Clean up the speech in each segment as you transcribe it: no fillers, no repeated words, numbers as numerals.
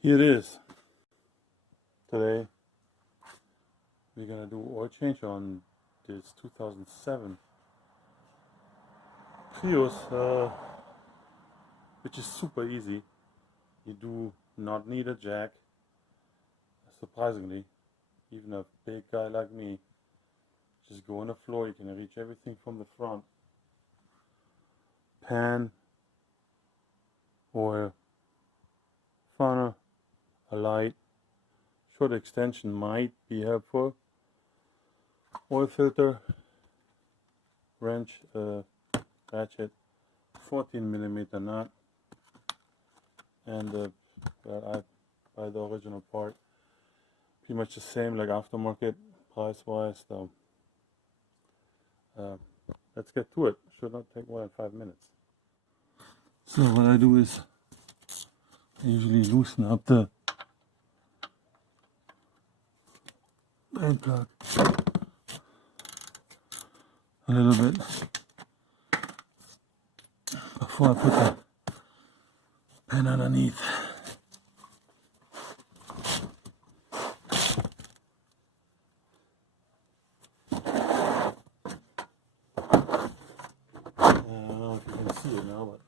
Here it is. Today we're gonna do oil change on this 2007 Prius, which is super easy. You do not need a jack, surprisingly. Even a big guy like me, just go on the floor, you can reach everything from the front. Pan, oil, funnel, a light, short extension might be helpful, oil filter, wrench, ratchet, 14mm nut, and I buy the original part. Pretty much the same like aftermarket price wise, so let's get to it. Should not take more than 5 minutes. So what I do is I usually loosen up the drain plug a little bit before I put the pen underneath. I don't know if you can see it now, but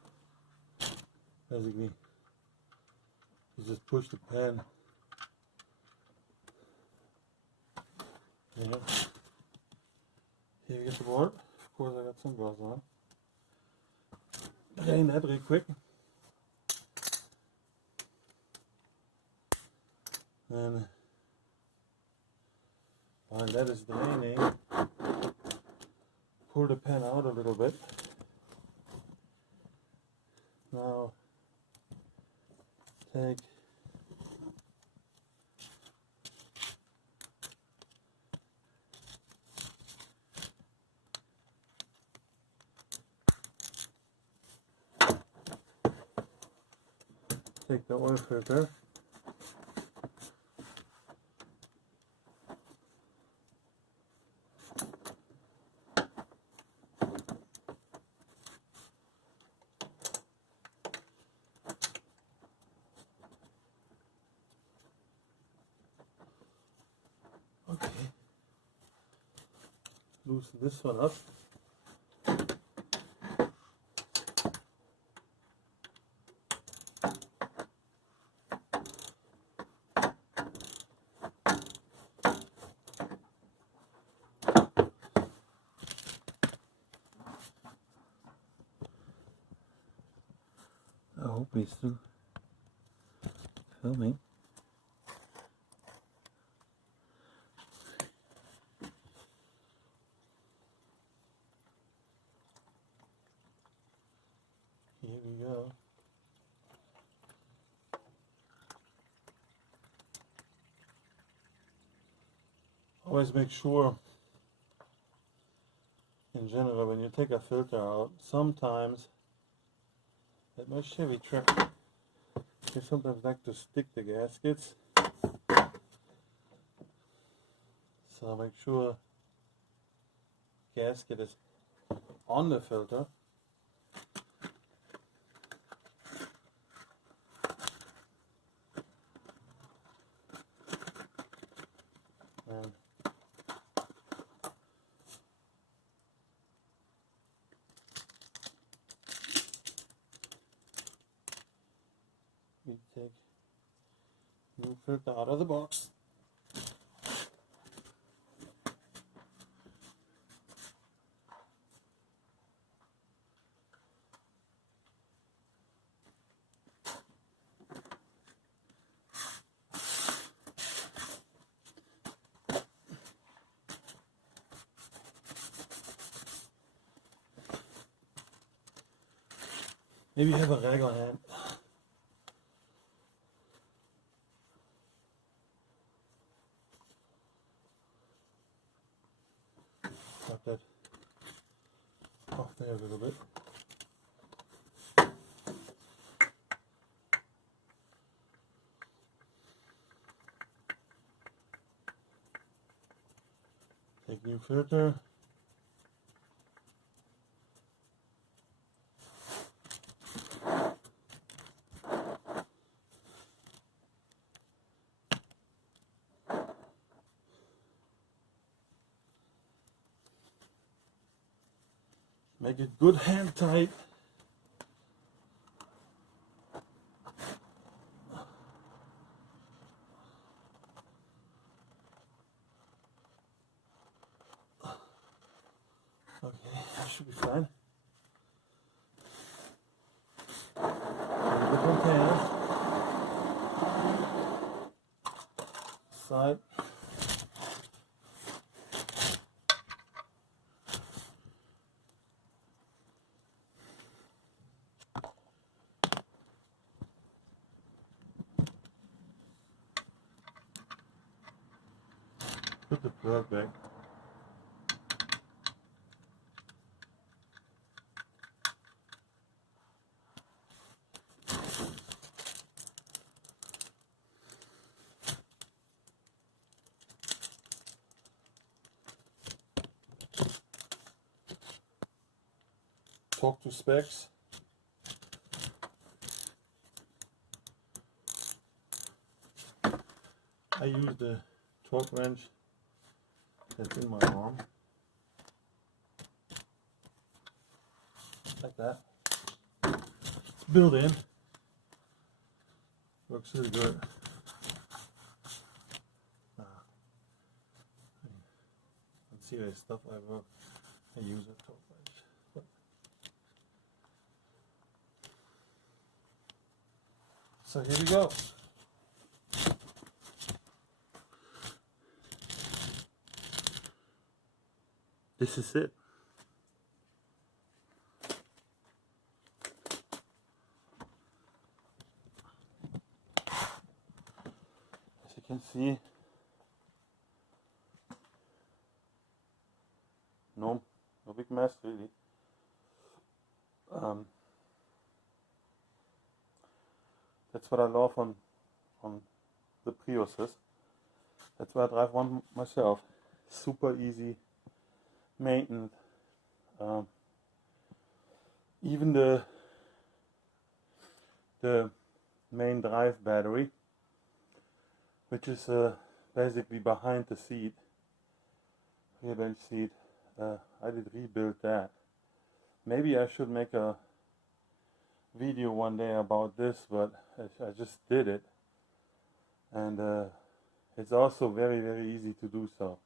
basically you just push the pen. Yeah. Here you get the board. Of course I got sunglasses on. Drain that real quick. And while that is draining, pull the pen out a little bit. Now take the oil filter. Okay. Loosen this one up. I hope he's still filming. Here we go. Always make sure, in general, when you take a filter out, sometimes, at my Chevy truck, they sometimes like to stick the gaskets. So make sure gasket is on the filter. And we take new filter out of the box. Maybe you have a rag on hand. Tap that off there a little bit. Take new filter. Make it good hand tight. Okay, that should be fine. Different hands. Side. Put the plug back. Talk to specs. I use the torque wrench that's in my arm. Like that. It's built in. Works really good. Let's see the stuff I work. I use a torque wrench. So here we go. This is it. As you can see, no big mess really. That's what I love on the Priuses. That's why I drive one myself. Super easy maintenance. Even the main drive battery, which is basically behind the seat, rear bench seat, I did rebuild that. Maybe I should make a video one day about this, but I just did it, and it's also very easy to do so.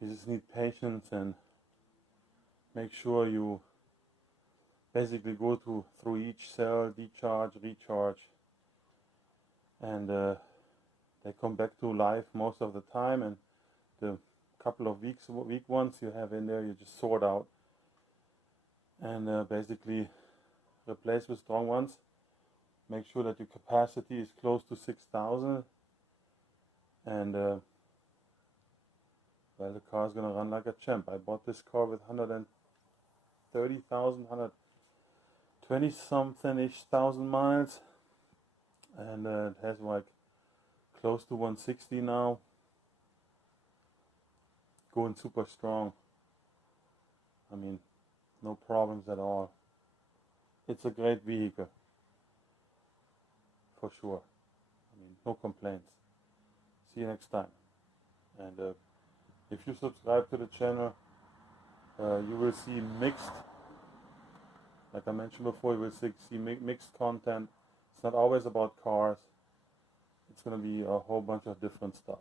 You just need patience and make sure you basically go through each cell, decharge, recharge, and they come back to life most of the time, and the couple of weak ones you have in there you just sort out and basically replace with strong ones. Make sure that your capacity is close to 6,000, and well, the car is gonna run like a champ. I bought this car with 130,000, 120 something ish thousand miles, and it has like close to 160 now. Going super strong. I mean, no problems at all. It's a great vehicle, for sure. I mean, no complaints. See you next time. And if you subscribe to the channel, you will see mixed, like I mentioned before, you will see mixed content. It's not always about cars. It's going to be a whole bunch of different stuff.